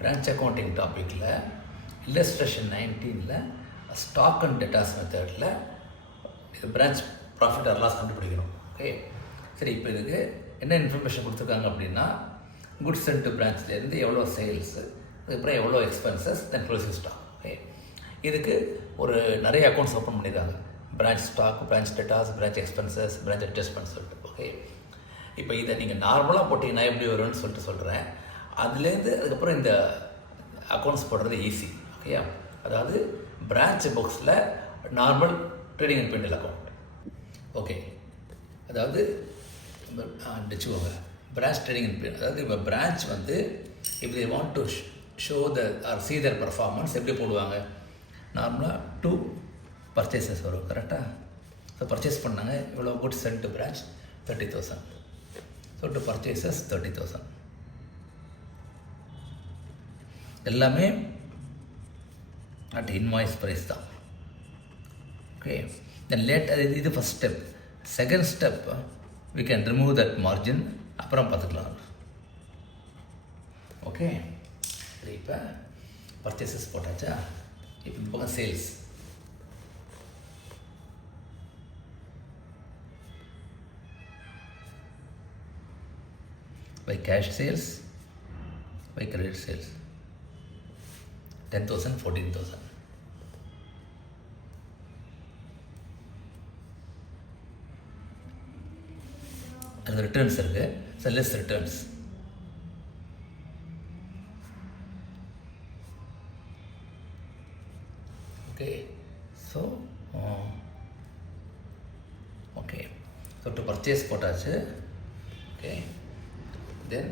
Branch accounting டாப்பிக்கில் illustration 19ல் stock and debtors மெத்தடில் இது பிரான்ச் ப்ராஃபிட் ஆர் லாஸ் கண்டுபிடிக்கணும். ஓகே, சரி. இப்போ இதுக்கு என்ன இன்ஃபர்மேஷன் கொடுத்துருக்காங்க அப்படின்னா, குட்ஸ் சென்ட் டு பிரான்ச்லேருந்து எவ்வளோ சேல்ஸு, அதுக்கப்புறம் எவ்வளோ expenses, then closing stock. Okay, இதுக்கு ஒரு நிறைய அக்கௌண்ட்ஸ் ஓப்பன் பண்ணியிருக்காங்க. Branch stock, branch debtors, branch expenses, branch adjustment சொல்லிட்டு. ஓகே, இப்போ இதை நீங்கள் நார்மலாக போட்டிங்கன்னா எப்படி வரும்னு சொல்கிறேன். அதுலேருந்து அதுக்கப்புறம் இந்த அக்கௌண்ட்ஸ் போடுறது ஈஸி. ஓகேயா, அதாவது பிரான்ச் புக்ஸில் normal trading and PNL account. Okay, அதாவது வச்சுக்கோங்க பிரான்ச் ட்ரேடிங் அண்ட் பிஎன்எல். அதாவது இப்போ பிரான்ச் வந்து if they want to show the or see their performance எப்படி போடுவாங்க, நார்மலாக 2 பர்ச்சேசஸ் வரும். கரெக்டாக? ஸோ பர்ச்சேஸ் பண்ணாங்க, இவ்வளோ goods sent to branch 30,000. So 2 purchases 30,000. எல்லாமே அட் இன்வாய்ஸ் ப்ரைஸ் தான். ஓகே, தென் இது first step. Second step, we can remove that margin, அப்புறம் பார்த்துக்கலாம். ஓகே, சரி. இப்போ பர்ச்சேசஸ் போட்டாச்சா? இப்போ இந்த பக்கம் sales. by cash sales, by credit sales, 10,000, 14,000. அது ரிட்டர்ன்ஸ் இருக்குது. So less returns. Okay, so okay, so to purchase போட்டாச்சு. ஓகே, தென்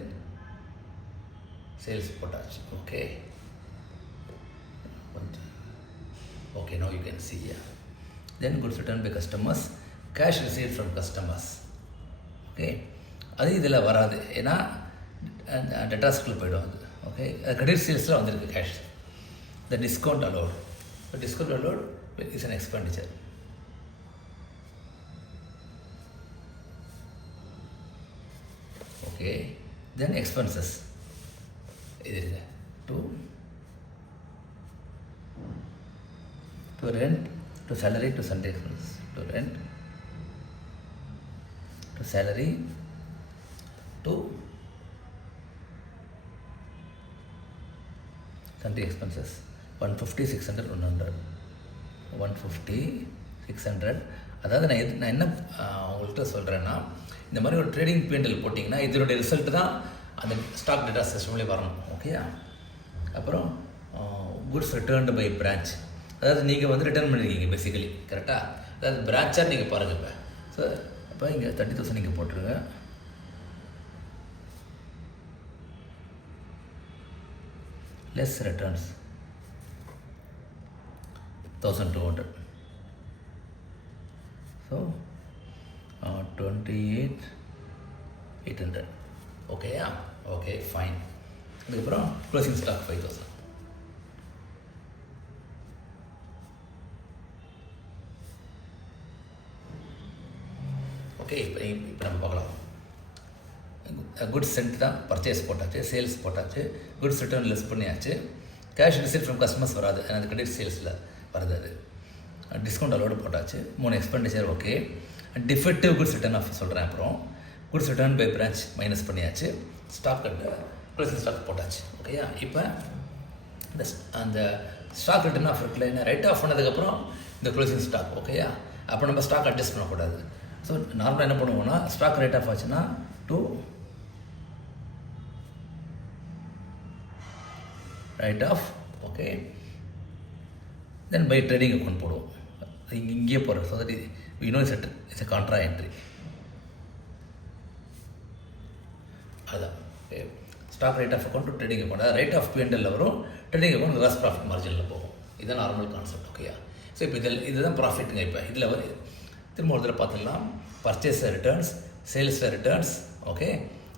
சேல்ஸ் போட்டாச்சு. Okay, okay, now you can see here. Then goods returned by customers, cash received from customers. Okay, அது இதில் வராது, ஏன்னா டெட்டாஸ்குள்ளே போய்டும் அது. ஓகே, அது கிரெடிட் சேல்ஸில் வந்திருக்கு cash. The discount allowed. So discount allowed is an expenditure. Okay, then expenses. இது இருக்குது to rent, to salary, to sundry expenses. To rent, to salary, to sundry expenses. 150, 600, 100. 150, 600. அதாவது நான் என்ன உங்கள்கிட்ட சொல்கிறேன்னா, இந்த மாதிரி ஒரு ட்ரேடிங் பிஎன்எல் போட்டிங்கன்னா இதனுடைய ரிசல்ட் தான் அந்த ஸ்டாக் டேட்டா சிஸ்டம்லேயே வரணும். ஓகேயா, அப்புறம் குட்ஸ் ரிட்டர்ன்டு பை பிரான்ச். அதாவது நீங்கள் வந்து ரிட்டர்ன் பண்ணியிருக்கீங்க பேசிக்கலி. கரெக்டாக? அதாவது பிரான்ச்சாக நீங்கள் பாருங்கள். இப்போ ஸோ இப்போ இங்கே 30,000 நீங்கள் போட்டுருங்க. Less returns 1,200. ஸோ 28,800. ஓகேயா? Okay, fine. அதுக்கப்புறம் க்ளோசிங் ஸ்டாக் 5,000. ஓகே, இப்போ நம்ம பார்க்கலாம். குட்ஸ் சென்ட் தான் பர்ச்சேஸ் போட்டாச்சு, சேல்ஸ் போட்டாச்சு, குட்ஸ் ரிட்டர்ன் லெஸ் பண்ணியாச்சு. கேஷ் ரிசீவ் ஃப்ரம் கஸ்டமர்ஸ் வராது, அது கிரெடிட் சேல்ஸில் வருது. அது டிஸ்கவுண்ட் அலோடு போட்டாச்சு. 3 expenditure. Okay, defective goods return off சொல்கிறேன். அப்புறம் goods return by branch minus பண்ணியாச்சு. ஸ்டாக் அண்ட் க்ளோசிங் ஸ்டாக் போட்டாச்சு. ஓகேயா, இப்போ அந்த ஸ்டாக் ரிட்டர்ன் ஆஃப் இருக்குல்ல, என்ன ரைட் ஆஃப் பண்ணதுக்கப்புறம் இந்த க்ளோசிங் ஸ்டாக். ஓகேயா, அப்போ நம்ம ஸ்டாக் அட்ஜஸ்ட் பண்ணக்கூடாது. ஸோ நார்மலாக என்ன பண்ணுவோம்னா, ஸ்டாக் ரைட் ஆஃப் ஆச்சுன்னா to write off. Okay, then by trading account போடுவோம். இங்கேயே போடுறோம். So that we know it's a contra entry. அதுதான் stock write off account to trading account. அதாவது ரைட் ஆஃப் பிஎன்எல்ல வரும், ட்ரேடிங் அக்கௌண்ட் கிராஸ் ப்ராஃபிட் மார்ஜினில் போகும். இதுதான் நார்மல் கான்செப்ட். ஓகேயா, ஸோ இப்போ இதுதான் ப்ராஃபிட்டுங்க. இப்போ இதில் திரும்ப ஒரு தடவை பார்த்துக்கலாம். Purchase returns, sales returns. Okay,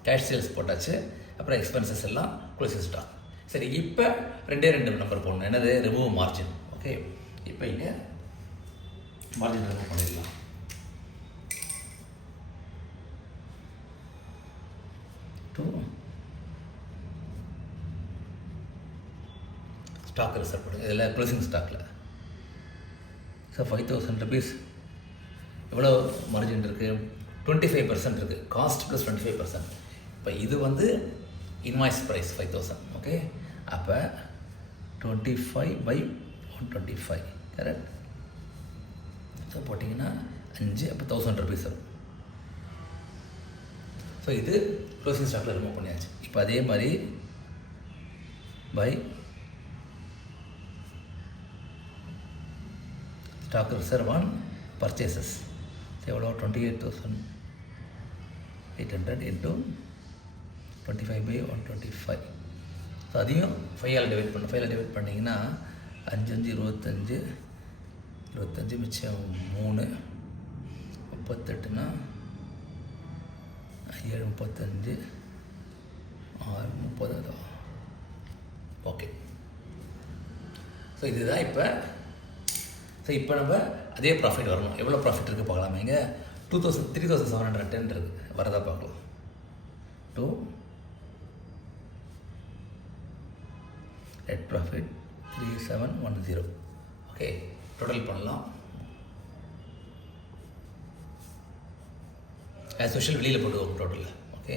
cash sales போட்டாச்சு. அப்புறம் எக்ஸ்பென்சஸ் எல்லாம் க்ளோசிங் ஸ்டாக். சரி, இப்போ 2 நம்பர் போடணும். என்னது? Remove margin. ஓகே, இப்போ இங்கே மார்ஜின் ரிமூவ் பண்ணிடலாம். ஸ்டாக் ரிசர்வ் போடுங்க. இதில் க்ளோசிங் ஸ்டாக்கில் ஸோ 5,000 rupees எவ்வளோ மார்ஜின் இருக்குது? 25% இருக்குது. Cost plus 25%. இப்போ இது வந்து இன்வாய்ஸ் ப்ரைஸ் 5,000. ஓகே, அப்போ 25/125 கரெக்ட். ஸோ போட்டிங்கன்னா 5, அப்போ 1,000 rupees வரும். ஸோ இது க்ளோசிங் ஸ்டாக்கில் ரிமூவ் பண்ணியாச்சு. இப்போ அதே மாதிரி by stock reserve on purchases எவ்வளோ? 28,800 இன்ட்டு 25/125. ஸோ அதையும் 5ஆல் டிவைட் பண்ண 5ஆல் டிவைட் பண்ணிங்கன்னா 5 5 25 மிச்சம் 3 38னா 7 35 6 30. ஓகே, ஸோ இதுதான் இப்போ. ஸோ இப்போ நம்ம அதே ப்ராஃபிட் வரணும். எவ்வளோ ப்ராஃபிட் இருக்குது பார்க்கலாமா? இங்கே 3,710 இருக்குது. வரதா பார்க்கலாம். 2 நெட் ப்ராஃபிட் 3710. ஓகே, டோட்டல் பண்ணலாம். ஆஸ் யூஷுவல் வெளியில் போட்டு வரும் டோட்டலில். ஓகே,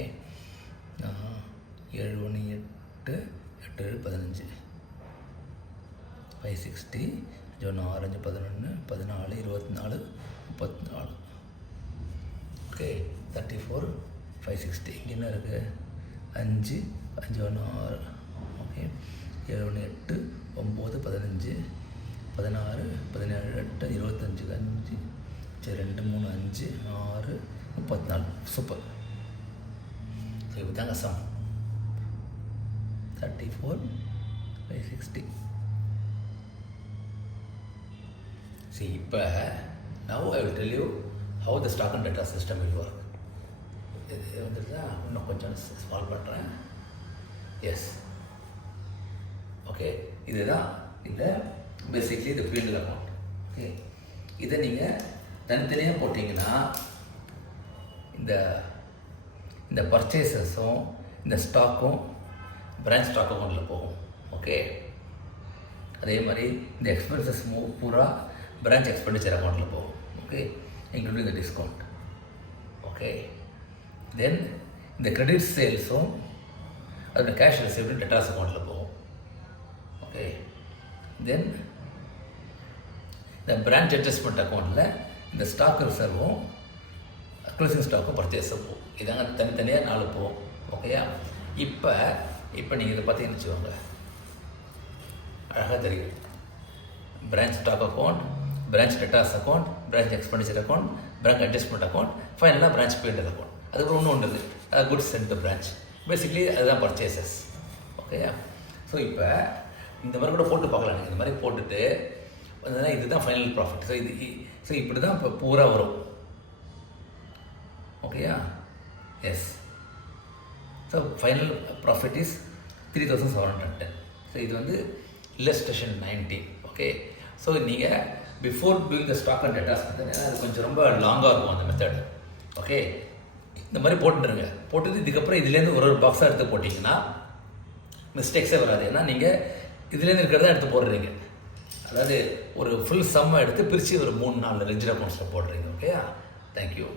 7 1 8 8 15 560 1 6 5 11 14 24 34. ஓகே, 34 560. இங்கே என்ன இருக்குது? 5 5 1 6. ஓகே, 7 1 8 9 15 16 17 8 25 5 2 3 5 6 34. சூப்பர். ஸோ இப்போ தாங்க சம் 34 560. See, இப்போ now I will tell you how the stock and data system will work. இது வந்துடுதா? இன்னும் கொஞ்சம் சால்வ் பண்ணுறேன். எஸ், ஓகே, இதுதான் இந்த பேசிக்லி இந்த ஃபீல்டு அக்கௌண்ட். ஓகே, இதை நீங்கள் தனித்தனியாக போட்டிங்கன்னா இந்த பர்ச்சேசஸும் இந்த ஸ்டாக்கும் பிரான்ச் ஸ்டாக் அக்கௌண்ட்டில் போகும். ஓகே, அதே மாதிரி இந்த எக்ஸ்பென்சஸ் பூரா பிரான்ச் எக்ஸ்பெண்டிச்சர் அக்கௌண்ட்டில் போகும். Okay, including the discount. Okay, then இந்த கிரெடிட் சேல்ஸும் அதோட கேஷ் ரிசீவ்டு டெட்டாஸ் அக்கௌண்ட்டில் போகும். ஓகே, தென் இந்த பிரான்ச் அட்ஜஸ்ட்மெண்ட் அக்கௌண்ட்டில் இந்த ஸ்டாக் ரிசர்வும் க்ளோசிங் ஸ்டாக்கும் பர்ச்சேஸும் போகும். இதாங்க தனித்தனியாக 4 போகும். ஓகேயா? இப்போ நீங்கள் இதை பார்த்தீங்கன்னு வச்சுக்கோங்க, அழகாக தெரியும். Branch stock account, branch debtors account, branch expenditure account, branch adjustment account, ஃபைனலாக பிரான்ச் P&L அக்கௌண்ட். அதுக்கு ஒன்று இருக்குது, goods sent to branch. Basically அதுதான் பர்ச்சேசஸ். ஓகேயா? ஸோ இப்போ இந்த மாதிரி கூட போட்டு பார்க்கலாம். நீங்கள் இந்த மாதிரி போட்டுட்டு இதுதான் ஃபைனல் ப்ராஃபிட். ஸோ இப்படி தான் இப்போ பூரா வரும். ஓகேயா? Yes. So final profit is 3,710. So இது வந்து இல்லஸ்ட்ரேஷன் 19. ஓகே, ஸோ நீங்கள் before doing the stock and debtors method, அது கொஞ்சம் ரொம்ப லாங்காக இருக்கும் அந்த மெத்தட். ஓகே, இந்த மாதிரி போட்டுருங்க. போட்டுட்டு இதுக்கப்புறம் இதுலேருந்து ஒரு பாக்ஸாக எடுத்து போட்டிங்கன்னா மிஸ்டேக்ஸே வராது. ஏன்னா நீங்கள் இதுலேருந்து இருக்கிறத எடுத்து போடுறீங்க. அதாவது ஒரு ஃபுல் சம்மை எடுத்து பிரித்து ஒரு 3-4 ரெஜிஸ்டர் அக்கௌண்ட்ஸில் போடுறீங்க. ஓகேயா? தேங்க்யூ.